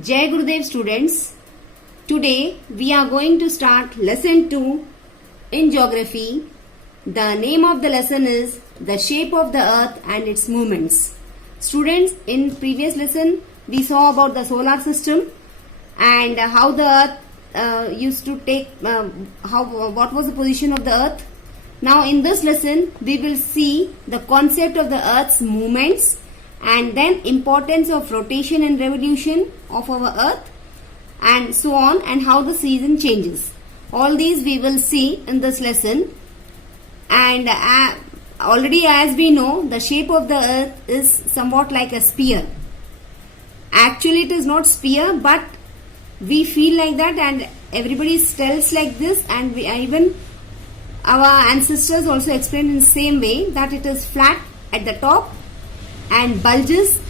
Jai Gurudev students, today we are going to start lesson 2 in geography. The name of the lesson is The Shape of the Earth and Its Movements. Students, in previous lesson we saw about the solar system and how the earth used to take, what was the position of the earth. Now in this lesson we will see the concept of the earth's movements and then importance of rotation and revolution of our earth and so on, and how the season changes. All these we will see in this lesson. And already, as we know, the shape of the earth is somewhat like a sphere. Actually it is not sphere, but we feel like that and everybody tells like this, and even our ancestors also explained in the same way that it is flat at the top and bulges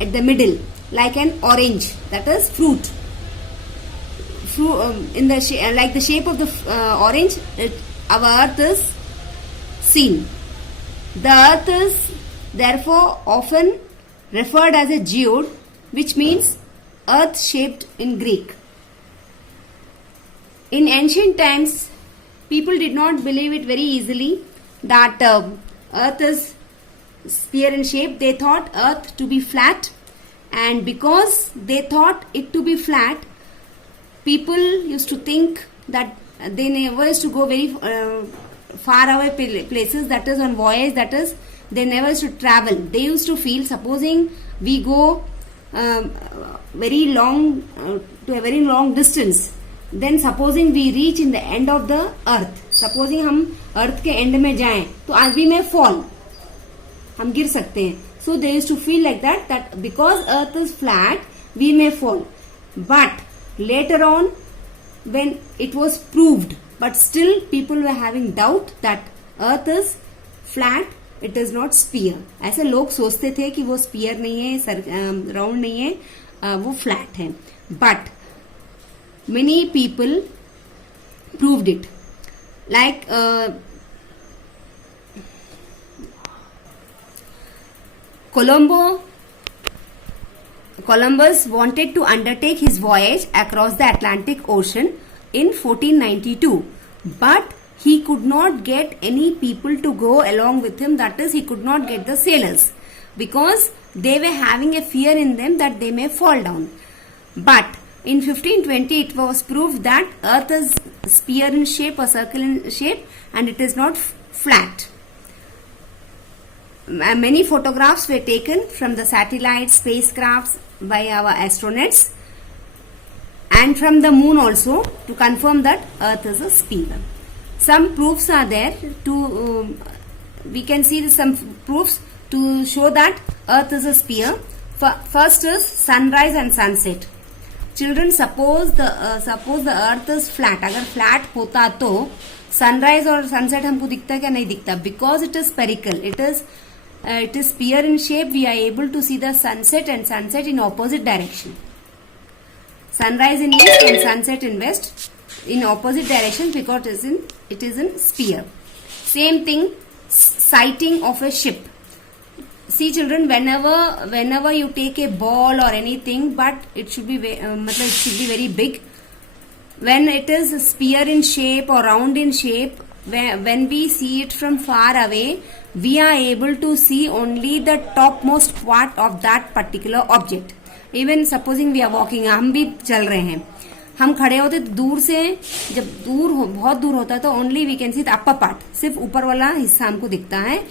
at the middle like an orange, that is fruit. In the like the shape of the orange, our earth is seen. The earth is therefore often referred as a geode, which means earth shaped in Greek. In ancient times, people did not believe it very easily that earth is sphere in shape. They thought earth to be flat, and because they thought it to be flat, people used to think that they never used to go very far away places, that is on voyage, that is they never used to travel. They used to feel, supposing we go very long to a very long distance, then supposing we reach in the end of the earth, supposing हम earth के end में जाएं तो we may fall, हम गिर सकते हैं. So they used to feel like that because earth is flat we may fall. But later on, when it was proved, but still people were having doubt that earth is flat, it is not sphere. ऐसे लोग सोचते थे कि वो sphere नहीं है, round नहीं है, वो flat है. But many people proved it. Like Columbus wanted to undertake his voyage across the Atlantic Ocean in 1492, but he could not get any people to go along with him, that is, he could not get the sailors, because they were having a fear in them that they may fall down. But in 1520 it was proved that earth is sphere in shape or circle in shape and it is not flat. Many photographs were taken from the satellites, spacecrafts by our astronauts, and from the moon also, to confirm that earth is a sphere. Some proofs are there to we can see some proofs to show that earth is a sphere. First is sunrise and sunset. Children, suppose the earth is flat, अगर flat होता तो sunrise और sunset हमको दिखता क्या नहीं दिखता? Because it is spherical, it is sphere in shape, we are able to see the sunset and sunset in opposite direction. Sunrise in east and sunset in west in opposite directions, because it is in sphere. Same thing, sighting of a ship. See children, whenever you take a ball or anything, but it should be very big. When it is a sphere in shape or round in shape, when we see it from far away, we are able to see only the topmost part of that particular object. Even supposing we are walking, हम भी चल रहे हैं, हम खड़े होते तो दूर से, जब बहुत दूर होता है तो only we can see the upper part, सिर्फ ऊपर वाला हिस्सा हमको दिखता है.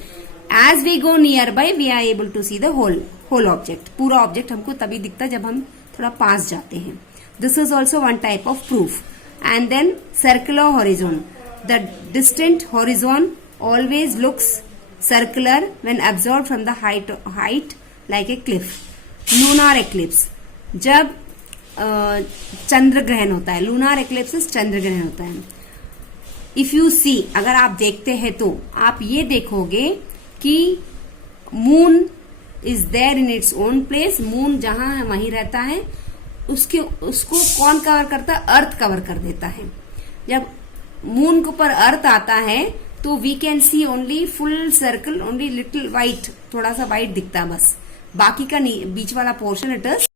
As we go nearby, we are able to see the whole object. पूरा object हमको तभी दिखता है जब हम थोड़ा पास जाते हैं. This is also one type of proof. And then circular horizon. The distant horizon always looks circular when observed from the height like a cliff. Lunar eclipse. जब चंद्र ग्रहण होता है, lunar eclipse चंद्र ग्रहण होता है. If you see, अगर आप देखते हैं तो आप ये देखोगे कि moon is there in its own place. Moon जहां है वहीं रहता है, उसको कौन कवर करता है? अर्थ कवर कर देता है. जब मून के ऊपर अर्थ आता है तो we can see only full circle, only little white, थोड़ा सा वाइट दिखता है बस. बाकी का बीच वाला पोर्शन इट इज